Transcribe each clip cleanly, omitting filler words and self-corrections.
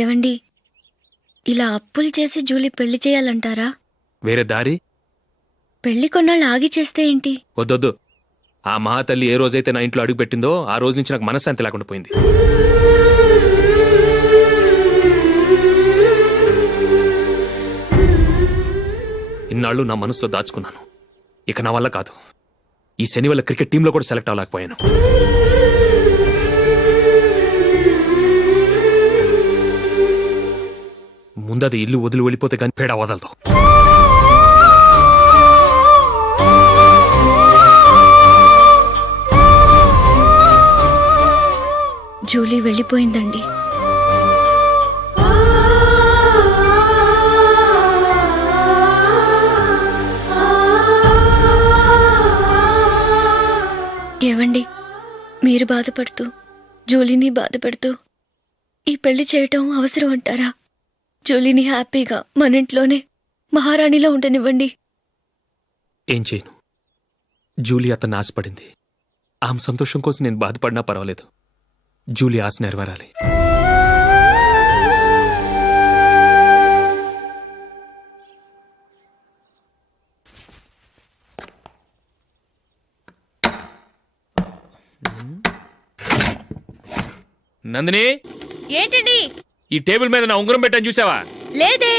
ఏవండి, ఇలా అప్పులు చేసి జూలీ పెళ్లి చేయాలంటారా? వేరే దారి? పెళ్లి కొన్నాళ్ళు ఆగి చేస్తే ఏంటి? వద్దొద్దు. ఆ మహాతల్లి ఏ రోజైతే నా ఇంట్లో అడుగు పెట్టిందో ఆ రోజు నుంచి నాకు మనశ్శాంతి లేకుండా పోయింది. ఇన్నాళ్ళు నా మనసులో దాచుకున్నాను. ఇక నా వల్ల కాదు. ఈ శని వల్ల క్రికెట్ టీంలో కూడా సెలెక్ట్ అవ్వలేకపోయాను. ముందది ఇల్లు వదిలి వెళ్ళిపోతే కానీ పేడ వదలదు. జూలీ వెళ్ళిపోయిందండి. ఏవండి, మీరు బాధపడుతూ జూలీని బాధపెడుతూ ఈ పెళ్లి చేయటం అవసరం అంటారా? జూలీని హ్యాపీగా మన ఇంట్లోనే మహారాణిలో ఉండనివ్వండి. ఏం చేయను? జూలీ అతన్ని ఆశపడింది. ఆమె సంతోషం కోసం నేను బాధపడినా పర్వాలేదు. జూలీ ఆశ నెరవేరాలి. నందిని, ఏంటండి? ఈ టేబుల్ మీద నా ఉంగరం పెట్టాను చూసావా? లేదే.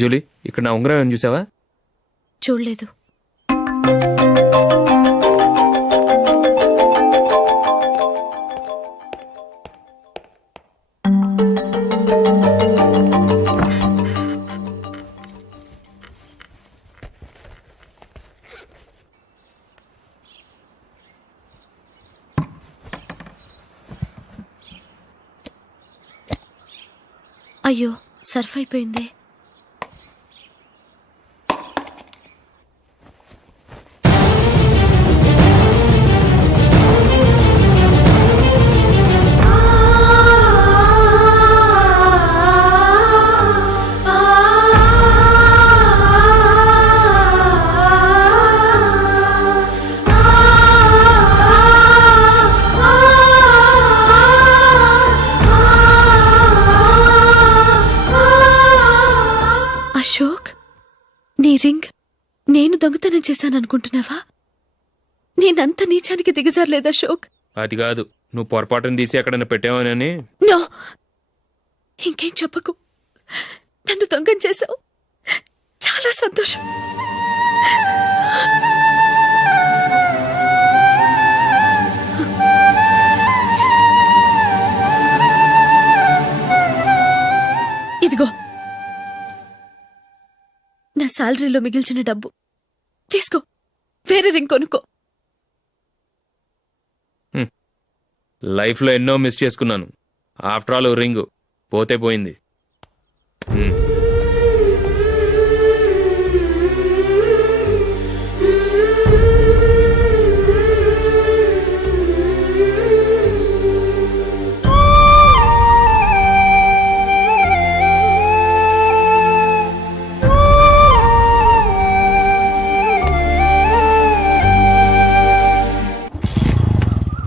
జూలీ, ఇక్కడ నా ఉంగరం ఏమని చూసావా? చూడలేదు. అయ్యో, సర్ఫ్ అయిపోయిందే. అశోక్, నీ రింగ్ నేను దొంగతనం చేశాననుకుంటున్నావా? నేనంత నీచానికి దిగజారలేదు అశోక్. అది కాదు, నువ్వు పొరపాటును తీసి ఎక్కడైనా పెట్టావని. నో, ఇంకేం చెప్పకు. నన్ను దొంగం చేశావు. చాలా సంతోషం. ఇదిగో నా శాలరీలో మిగిల్చిన డబ్బు తీసుకో. వేరే రింగ్ కొనుక్కో. లైఫ్లో ఎన్నో మిస్ చేసుకున్నాను. ఆఫ్టర్ ఆల్ రింగు పోతే పోయింది.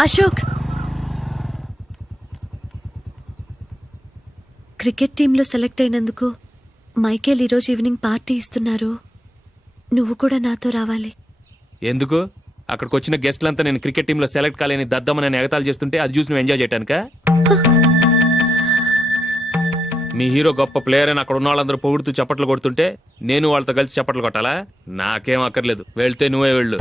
అశోక్, క్రికెట్ టీంలో సెలెక్ట్ అయినందుకు మైకేల్ ఈరోజు ఈవినింగ్ పార్టీ ఇస్తున్నారు. నువ్వు కూడా నాతో రావాలి. ఎందుకు? అక్కడికి వచ్చిన గెస్ట్లంతా నేను క్రికెట్ టీంలో సెలెక్ట్ కాలేని దద్దమని ఎగతాలు చేస్తుంటే అది చూసి నువ్వు ఎంజాయ్ చేయటానికా? మీ హీరో గొప్ప ప్లేయర్ అని అక్కడ ఉన్న వాళ్ళందరూ పొగుడుతూ చప్పట్లు కొడుతుంటే నేను వాళ్ళతో కలిసి చప్పట్లు కొట్టాలా? నాకేం అక్కర్లేదు. వెళ్తే నువ్వే వెళ్ళు.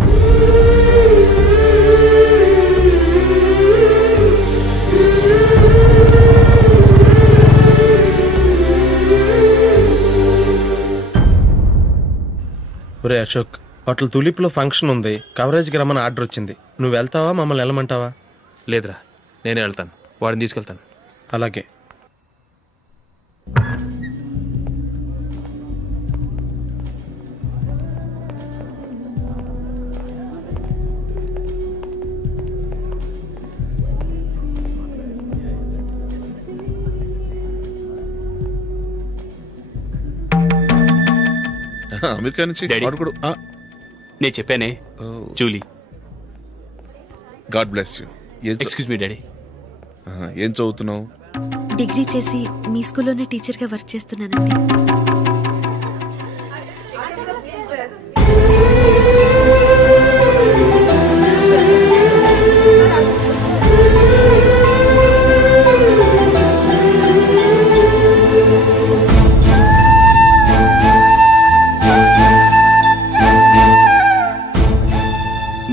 ఒరే అశోక్, హోటల్ తులిప్లో ఫంక్షన్ ఉంది. కవరేజ్కి రమ్మని ఆర్డర్ వచ్చింది. నువ్వు వెళ్తావా, మమ్మల్ని వెళ్ళమంటావా? లేదురా, నేనే వెళ్తాను. వాడిని తీసుకెళ్తాను. అలాగే. అమెరికా నుంచి డాడీ. వాడు కూడా నేను చెప్పానే, Julie. God bless you. Excuse me daddy. ఏం చదువుతున్నావు? డిగ్రీ చేసి మీ స్కూల్లోనే టీచర్గా వర్క్ చేస్తున్నానండి.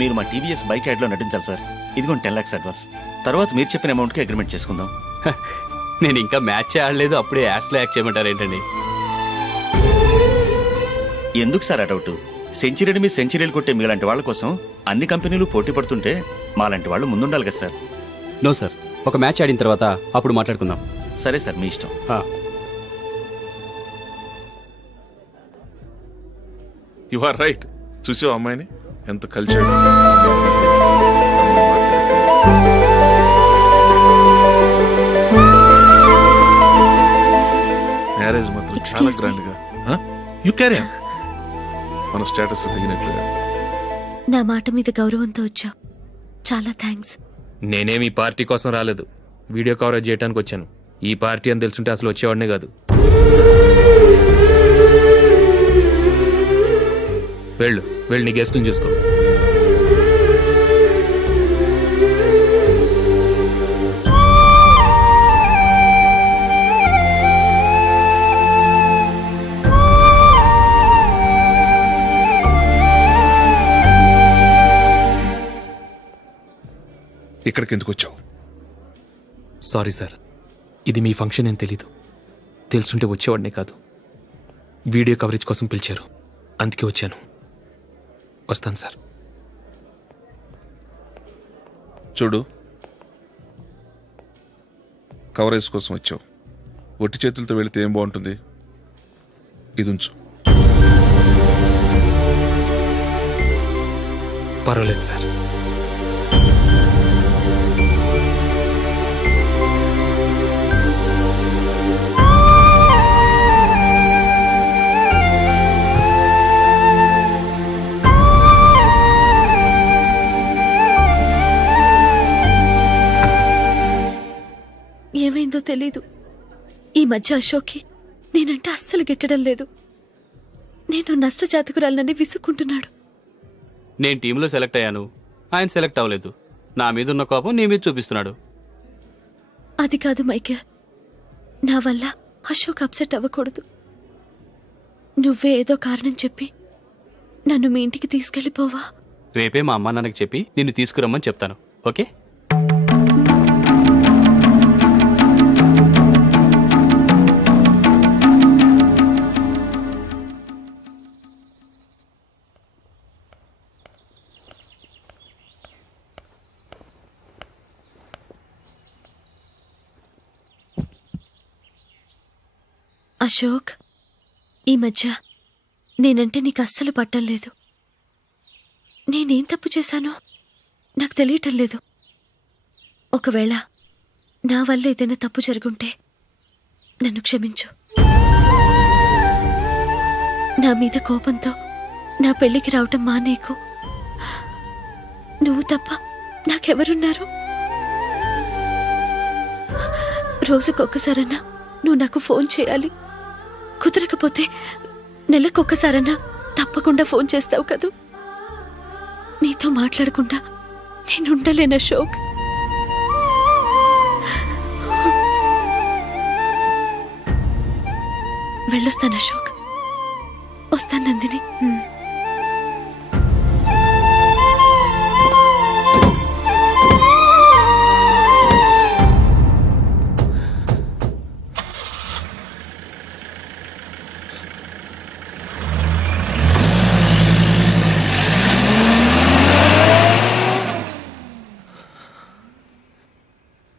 మీరు మా టీవీఎస్ బైక్ యాడ్లో నటించాలి సార్. ఇదిగోండి 10 lakhs అడ్వాన్స్. తర్వాత మీరు చెప్పిన అమౌంట్కి అగ్రిమెంట్ చేసుకుందాం. నేను ఇంకా మ్యాచ్ ఆడలేదు, అప్పుడే యాడ్స్లో యాక్ట్ చేయమంటారు ఏంటండి? ఎందుకు సార్ ఆ డౌట్? సెంచరీని మీ సెంచరీలు కొట్టే మీలాంటి వాళ్ళ కోసం అన్ని కంపెనీలు పోటీ పడుతుంటే మాలాంటి వాళ్ళు ముందుండాలి కదా సార్. నో సార్, ఒక మ్యాచ్ ఆడిన తర్వాత అప్పుడు మాట్లాడుకుందాం. సరే సార్, మీ ఇష్టం. You are right. చూసావు అమ్మాయిని ఎంత కలిసాడు. మ్యారేజ్ మాత్రం చాలా Excuse me. గ్రాండ్ గా. You carry on. మన స్టేటస్ తగినట్లుగా. నా మాట మీద గౌరవంతో వచ్చావు, చాలా థ్యాంక్స్. నేనేమి ఈ పార్టీ కోసం రాలేదు, వీడియో కవరేజ్ చేయడానికి వచ్చాను. ఈ పార్టీ అని తెలుసుంటే అసలు వచ్చేవాడినే కాదు. వెళ్ళు వెళ్ళి నీ గెస్ట్ని చూసుకో. ఇక్కడికి ఎందుకు వచ్చావు? సారీ సార్, ఇది మీ ఫంక్షన్ అని తెలీదు. తెలుసుంటే వచ్చేవాడినే కాదు. వీడియో కవరేజ్ కోసం పిలిచారు, అందుకే వచ్చాను. వస్తాను సార్. చూడు, కవరేజ్ కోసం వచ్చావు. ఒట్టి చేతులతో వెళితే ఏం బాగుంటుంది? ఇది ఉంచు. పర్వాలేదు సార్. ఏమైందో తెలీదు, ఈ మధ్య అశోక్కి నేనంటే అస్సలు గిట్టడం లేదు. నేను నష్టజాతకురాలనని విసుక్కుంటున్నాడు. నేను టీంలో సెలెక్ట్ అయ్యాను, ఆయన సెలెక్ట్ అవ్వలేదు. నా మీద ఉన్న కోపం నీ మీద చూపిస్తున్నాడు. అది కాదు మైకేల్, నా వల్ల అశోక్ అప్సెట్ అవ్వకూడదు. నువ్వే ఏదో కారణం చెప్పి నన్ను మీ ఇంటికి తీసుకెళ్ళిపోవా? రేపే మా అమ్మ నాన్నకి చెప్పి నిన్ను తీసుకురమ్మని చెప్తాను. ఓకే? అశోక్, ఈ మధ్య నేనంటే నీకు అస్సలు పట్టం లేదు. నేనేం తప్పు చేశానో నాకు తెలియటం లేదు. ఒకవేళ నా వల్ల ఏదైనా తప్పు జరుగుంటే నన్ను క్షమించు. నా మీద కోపంతో నా పెళ్లికి రావటం మానేకు. నువ్వు తప్ప నాకెవరున్నారు? రోజుకొక్కసారన్నా నువ్వు నాకు ఫోన్ చేయాలి. కుదరకపోతే నెలకొక్కసారన్నా తప్పకుండా ఫోన్ చేస్తావు కదూ. నీతో మాట్లాడకుండా నేనుండలేను అశోక్. వెళ్ళొస్తాను అశోక్. వస్తాను నందిని.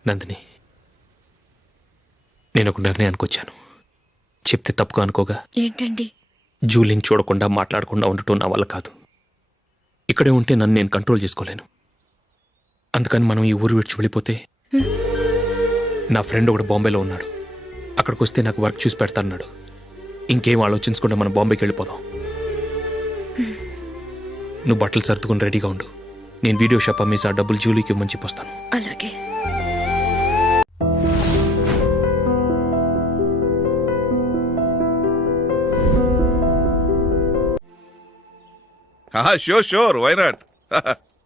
నందిని, నేను ఒక నిర్ణయానికి వచ్చాను. చెప్తే తప్పుగా అనుకోగా. ఏంటండి? జూలీని చూడకుండా మాట్లాడకుండా ఉండటం నా వల్ల కాదు. ఇక్కడే ఉంటే నన్ను నేను కంట్రోల్ చేసుకోలేను. అందుకని మనం ఈ ఊరు విడిచి వెళ్ళిపోతే, నా ఫ్రెండ్ ఒకడు బాంబేలో ఉన్నాడు, అక్కడికి వస్తే నాకు వర్క్ చూసి పెడతాన్నాడు. ఇంకేం ఆలోచించకుండా మనం బాంబేకి వెళ్ళిపోదాం. నువ్వు బట్టలు సర్దుకుని రెడీగా ఉండు. నేను వీడియో షాప్ అమ్మేసి ఆ డబ్బులు జూలీకి ఇవ్వమని చెప్పొస్తాను. అలాగే. Sure sure why not.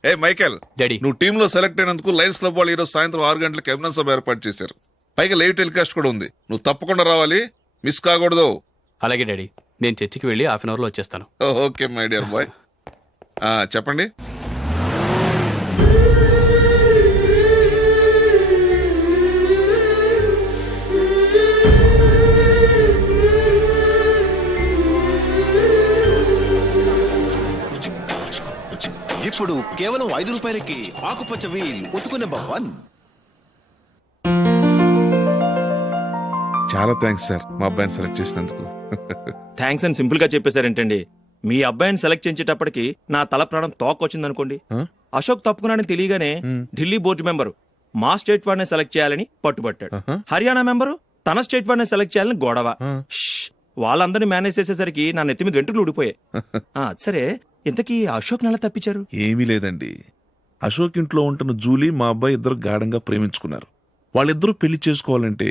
ఏ మైకేల్, డాడీ. నువ్వు టీంలో సెలెక్ట్ అయినందుకు లయన్స్ క్లబ్ వాళ్ళు ఈరోజు సాయంత్రం 6 గంటలకు అభినందన సభ ఏర్పాటు చేశారు. పైగా లైవ్ టెలికాస్ట్ కూడా ఉంది. నువ్వు తప్పకుండా రావాలి, మిస్ కాకూడదు. అలాగే డాడీ, నేను చర్చికి వెళ్ళి హాఫ్ అన్ అవర్లో వచ్చేస్తాను. Okay my dear bye. చెప్పండి. ఇప్పుడు కేవలం 5 రూపాయలకి ఆకుపచ్చ వీల్ ఉతుకు నెంబర్ 1. చాలా థ్యాంక్స్ సార్ మా అబ్బాయిని సెలెక్ట్ చేసినందుకు. థ్యాంక్స్ అని సింపుల్ గా చెప్పేశారేంటండి. మీ అబ్బాయిని సెలెక్ట్ చేసేటప్పటికి నా తల ప్రాణం తోకొచ్చిందనుకోండి. అశోక్ తప్పుకున్నాడని తెలియగానే ఢిల్లీ బోర్డు మెంబరు మా స్టేట్ వాడిని సెలెక్ట్ చేయాలని పట్టుబట్టాడు. హర్యానా మెంబరు తన స్టేట్ వాడిని సెలెక్ట్ చేయాలని గొడవ. వాళ్ళందరినీ మేనేజ్ చేసేసరికి నా నెత్తి మీద వెంట్రుకలు ఊడిపోయాయి. సరే, ఇంతకీ అశోక్ నెల తప్పించారు? ఏమీ లేదండి. అశోక్ ఇంట్లో ఉంటున్న జూలీ మా అబ్బాయి ఇద్దరు గాఢంగా ప్రేమించుకున్నారు. వాళ్ళిద్దరూ పెళ్లి చేసుకోవాలంటే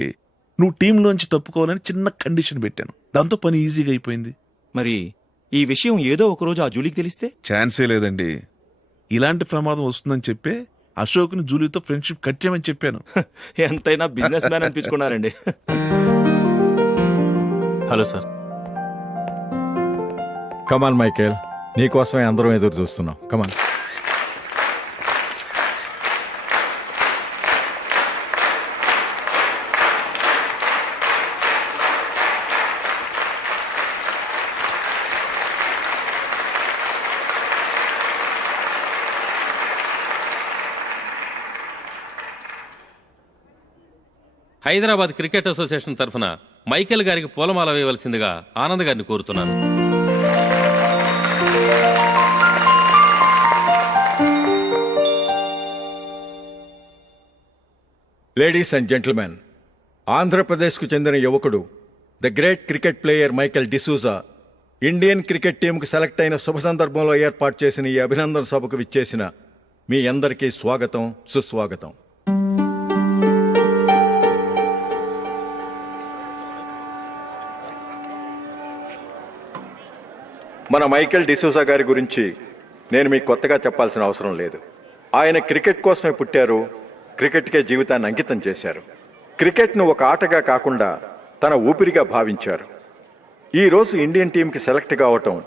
నువ్వు టీంలోంచి తప్పుకోవాలని చిన్న కండిషన్ పెట్టాను. దాంతో పని ఈజీగా అయిపోయింది. మరి ఈ విషయం ఏదో ఒక రోజు ఆ జూలీకి తెలిస్తే? ఛాన్సే లేదండి. ఇలాంటి ప్రమాదం వస్తుందని చెప్పే అశోక్ని జూలీతో ఫ్రెండ్షిప్ కట్ చేయమని చెప్పాను. ఎంతైనా బిజినెస్ మ్యాన్ అనిపించుకున్నారండి. Hello sir. కమాన్ మైకేల్, నీకోసమే అందరం ఎదురు చూస్తున్నాం. కమాన్. హైదరాబాద్ క్రికెట్ అసోసియేషన్ తరఫున మైకేల్ గారికి పూలమాల వేయవలసిందిగా ఆనంద్ గారిని కోరుతున్నాను. లేడీస్ అండ్ జెంటిల్మెన్, ఆంధ్రప్రదేశ్కు చెందిన యువకుడు the great cricket player Michael D'Souza Indian cricket టీంకు సెలెక్ట్ అయిన శుభ సందర్భంలో ఏర్పాటు చేసిన ఈ అభినందన సభకు విచ్చేసిన మీ అందరికీ స్వాగతం, సుస్వాగతం. మన మైకేల్ డిసూజా గారి గురించి నేను మీకు కొత్తగా చెప్పాల్సిన అవసరం లేదు. ఆయన క్రికెట్ కోసమే పుట్టారు, క్రికెట్కే జీవితాన్ని అంకితం చేశారు. క్రికెట్ను ఒక ఆటగా కాకుండా తన ఊపిరిగా భావించారు. ఈరోజు ఇండియన్ టీంకి సెలెక్ట్ కావటం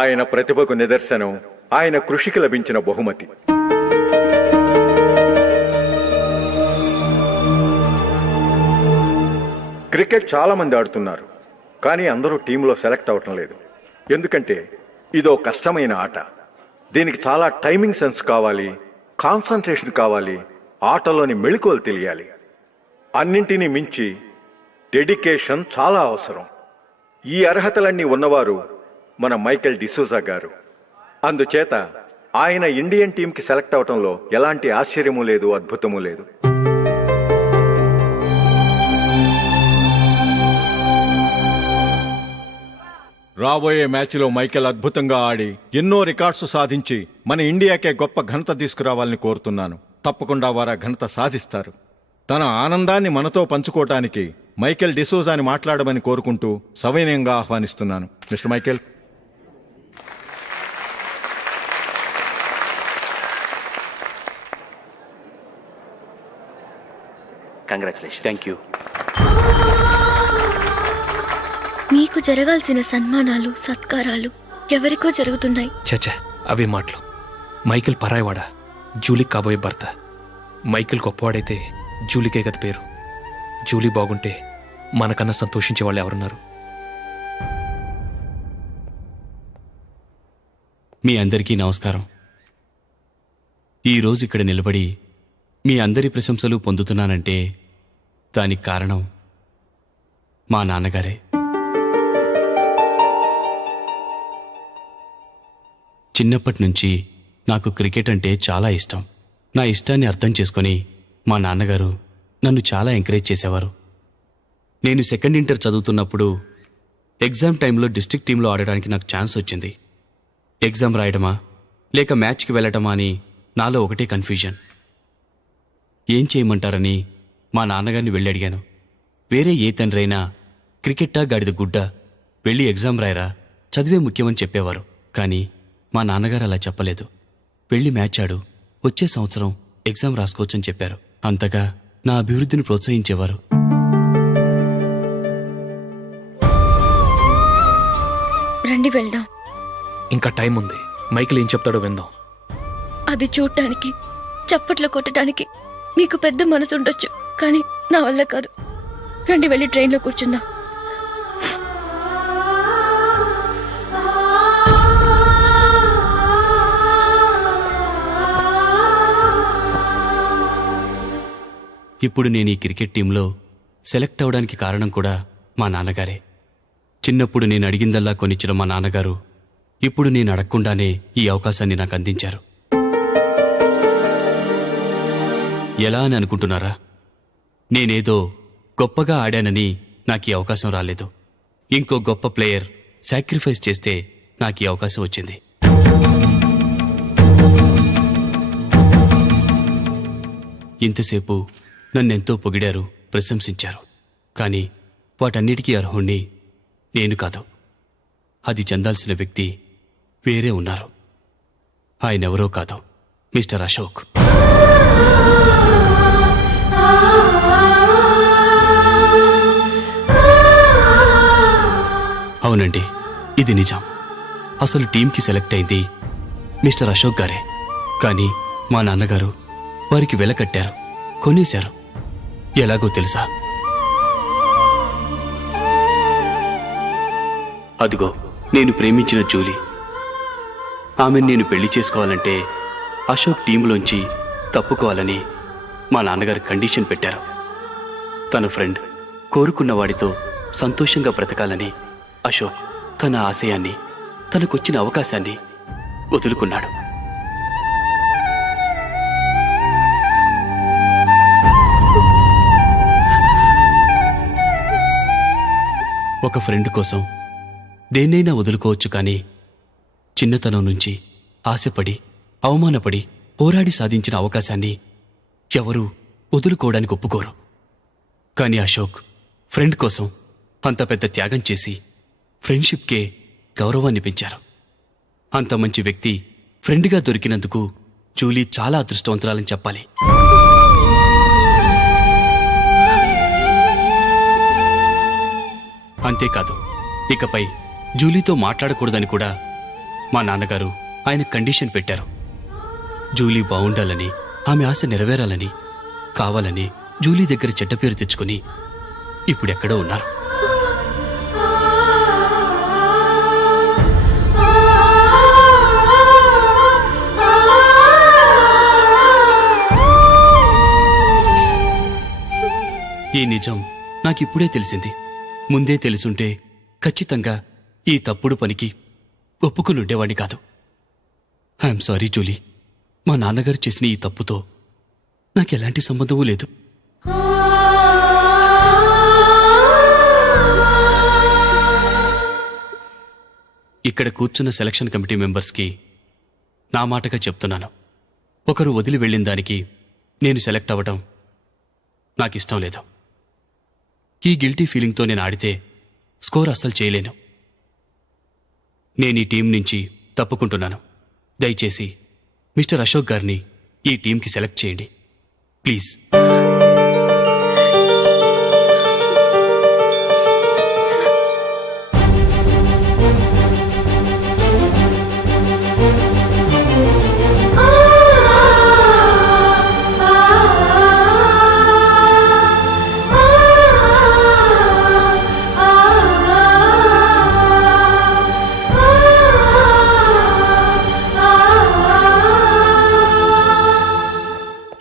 ఆయన ప్రతిభకు నిదర్శనం, ఆయన కృషికి లభించిన బహుమతి. క్రికెట్ చాలా మంది ఆడుతున్నారు, కానీ అందరూ టీంలో సెలెక్ట్ అవటం లేదు. ఎందుకంటే ఇదో కష్టమైన ఆట. దీనికి చాలా టైమింగ్ సెన్స్ కావాలి, కాన్సన్ట్రేషన్ కావాలి, ఆటలోని మెళకువలు తెలియాలి. అన్నింటినీ మించి డెడికేషన్ చాలా అవసరం. ఈ అర్హతలన్నీ ఉన్నవారు మన మైకేల్ డిసూజా గారు. అందుచేత ఆయన ఇండియన్ టీంకి సెలెక్ట్ అవటంలో ఎలాంటి ఆశ్చర్యమూ లేదు, అద్భుతమూ లేదు. రాబోయే మ్యాచ్లో మైకేల్ అద్భుతంగా ఆడి ఎన్నో రికార్డ్స్ సాధించి మన ఇండియాకే గొప్ప ఘనత తీసుకురావాలని కోరుతున్నాను. తప్పకుండా వారు ఆ ఘనత సాధిస్తారు. తన ఆనందాన్ని మనతో పంచుకోవటానికి మైకేల్ డిసూజాని మాట్లాడమని కోరుకుంటూ సవినయంగా ఆహ్వానిస్తున్నాను. Mister Michael. Congratulation. Thank you. మీకు జరగాల్సిన సన్మానాలు, సత్కారాలు ఎవరికో జరుగుతున్నాయి. చచ్చా, అవే మాటలు. మైకేల్ పరాయవాడా, జూలీకి కాబోయే భర్త. మైకేల్ గొప్పవాడైతే జూలీకే గత పేరు. జూలీ బాగుంటే మనకన్నా సంతోషించే వాళ్ళు ఎవరున్నారు? మీ అందరికీ నమస్కారం. ఈరోజు ఇక్కడ నిలబడి మీ అందరి ప్రశంసలు పొందుతున్నానంటే దానికి కారణం మా నాన్నగారే. చిన్నప్పటి నుంచి నాకు క్రికెట్ అంటే చాలా ఇష్టం. నా ఇష్టాన్ని అర్థం చేసుకొని మా నాన్నగారు నన్ను చాలా ఎంకరేజ్ చేసేవారు. నేను సెకండ్ ఇంటర్ చదువుతున్నప్పుడు ఎగ్జామ్ టైంలో డిస్ట్రిక్ట్ టీంలో ఆడడానికి నాకు ఛాన్స్ వచ్చింది. ఎగ్జామ్ రాయడమా, లేక మ్యాచ్కి వెళ్ళటమా అని నాలో ఒకటే కన్ఫ్యూజన్. ఏం చేయమంటారని మా నాన్నగారిని వెళ్ళి అడిగాను. వేరే ఏ తండ్రైనా క్రికెట్టా గాడిద గుడ్డ, వెళ్ళి ఎగ్జామ్ రాయరా, చదివే ముఖ్యమని చెప్పేవారు. కానీ మా నాన్నగారు అలా చెప్పలేదు. వెళ్ళి మ్యాచ్ ఆడు, వచ్చే సంవత్సరం ఎగ్జామ్ రాసుకోవచ్చని చెప్పారు. అంతగా నా అభివృద్ధిని ప్రోత్సహించేవారు. రండి వెళ్దాం. ఇంకా టైం ఉంది. మైకిల్ ఏం చెప్తాడో విందాం. అది చూడటానికి, చప్పట్లు కొట్టడానికి నీకు పెద్ద మనసు ఉండొచ్చు, కానీ నా వల్ల కాదు. రండి వెళ్ళి ట్రైన్లో కూర్చుందాం. ఇప్పుడు నేను ఈ క్రికెట్ టీంలో సెలెక్ట్ అవడానికి కారణం కూడా మా నాన్నగారే. చిన్నప్పుడు నేను అడిగిందల్లా కొనిచ్చిన మా నాన్నగారు ఇప్పుడు నేను అడగకుండానే ఈ అవకాశాన్ని నాకు అందించారు. ఎలా అని అనుకుంటున్నారా? నేనేదో గొప్పగా ఆడానని నాకు ఈ అవకాశం రాలేదు. ఇంకో గొప్ప ప్లేయర్ సాక్రిఫైస్ చేస్తే నాకు ఈ అవకాశం వచ్చింది. ఇంతసేపు నన్నెంతో పొగిడారు, ప్రశంసించారు. కానీ వాటన్నిటికీ అర్హుణ్ణి నేను కాదు. అది చెందాల్సిన వ్యక్తి వేరే ఉన్నారు. ఆయనెవరో కాదు, మిస్టర్ అశోక్. అవునండి, ఇది నిజం. అసలు టీంకి సెలెక్ట్ అయింది మిస్టర్ అశోక్ గారే. కానీ మా నాన్నగారు వారికి వెలకట్టారు, కొనేశారు. ఎలాగో తెలుసా? అదిగో నేను ప్రేమించిన జూలీ. ఆమెను నేను పెళ్లి చేసుకోవాలంటే అశోక్ టీంలోంచి తప్పుకోవాలని మా నాన్నగారు కండిషన్ పెట్టారు. తన ఫ్రెండ్ కోరుకున్న వాడితో సంతోషంగా బ్రతకాలని అశోక్ తన ఆశయాన్ని, తనకొచ్చిన అవకాశాన్ని వదులుకున్నాడు. ఒక ఫ్రెండ్ కోసం దేన్నైనా వదులుకోవచ్చు, కానీ చిన్నతనం నుంచి ఆశపడి, అవమానపడి, పోరాడి సాధించిన అవకాశాన్ని ఎవరూ వదులుకోవడానికి ఒప్పుకోరు. కానీ అశోక్ ఫ్రెండ్ కోసం అంత పెద్ద త్యాగం చేసి ఫ్రెండ్షిప్కే గౌరవాన్ని పెంచారు. అంత మంచి వ్యక్తి ఫ్రెండ్గా దొరికినందుకు జూలీ చాలా అదృష్టవంతురాలని చెప్పాలి. అంతేకాదు, ఇకపై జూలీతో మాట్లాడకూడదని కూడా మా నాన్నగారు ఆయన కండిషన్ పెట్టారు. జూలీ బాగుండాలని, ఆమె ఆశ నెరవేరాలని, కావాలని జూలీ దగ్గర చెడ్డ పేరు తెచ్చుకుని ఇప్పుడెక్కడో ఉన్నారు. ఈ నిజం నాకిప్పుడే తెలిసింది. ముందే తెలుసుంటే ఖచ్చితంగా ఈ తప్పుడు పనికి ఒప్పుకుని ఉండేవాడిని కాదు. I'm sorry Julie. మా నాన్నగారు చేసిన ఈ తప్పుతో నాకెలాంటి సంబంధమూ లేదు. ఇక్కడ కూర్చున్న సెలక్షన్ కమిటీ మెంబర్స్కి నా మాటగా చెప్తున్నాను. ఒకరు వదిలి వెళ్ళిన దానికి నేను సెలెక్ట్ అవ్వడం నాకిష్టం లేదు. ఈ గిల్టీ ఫీలింగ్తో నేను ఆడితే స్కోర్ అస్సలు చేయలేను. నేను ఈ టీం నుంచి తప్పుకుంటున్నాను. దయచేసి మిస్టర్ అశోక్ గారిని ఈ టీంకి సెలెక్ట్ చేయండి ప్లీజ్.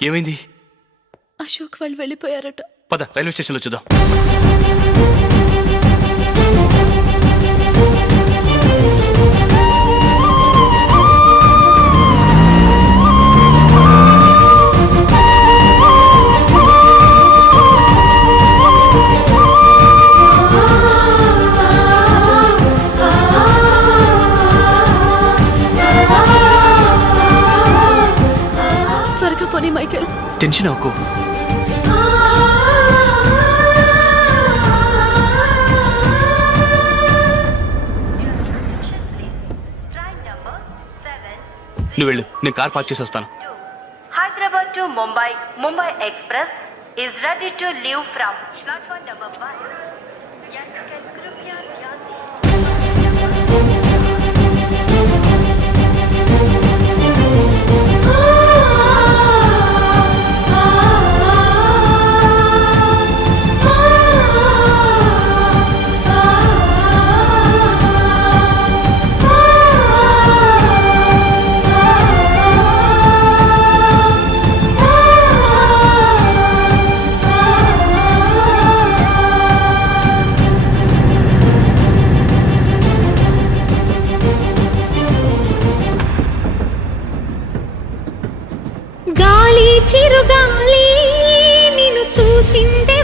ఏమైంది? అశోక్ వాళ్ళు వెళ్ళిపోయారట. పద రైల్వే స్టేషన్లో చూద్దాం. టెన్షన్ అవ్వకు. నువ్వు వెళ్ళు, నేను కార్ పార్క్ చేసి వస్తాను. Hyderabad to Mumbai, Mumbai Express is ready to leave from platform number 1. यात्रिगण कृपया ध्यान दें. గాలి చిరుగాలి నిన్ను చూసిందే